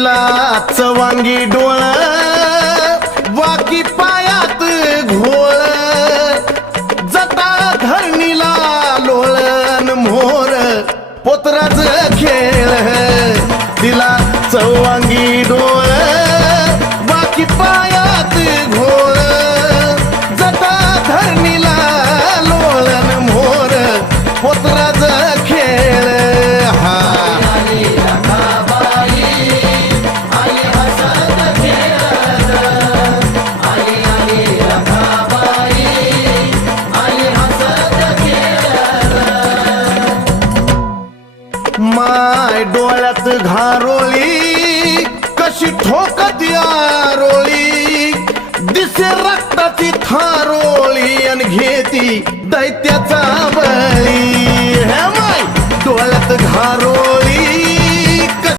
तिला चवांगी डोळ वाकी पायात घोळ जटा धरणीला लोळण मोर पोतराज खेळ तिला चवांगी डोळ वाकी पायात घोळ जटा धरणीला लोळण मोर पोतराज खेळ हा माय डोळ्यात घारोळी कशी ठोकत यारोळी दिसे रक्ताची थारोळी अन घेती दैत्याचा बळी हे माय डोळ्यात घारोळी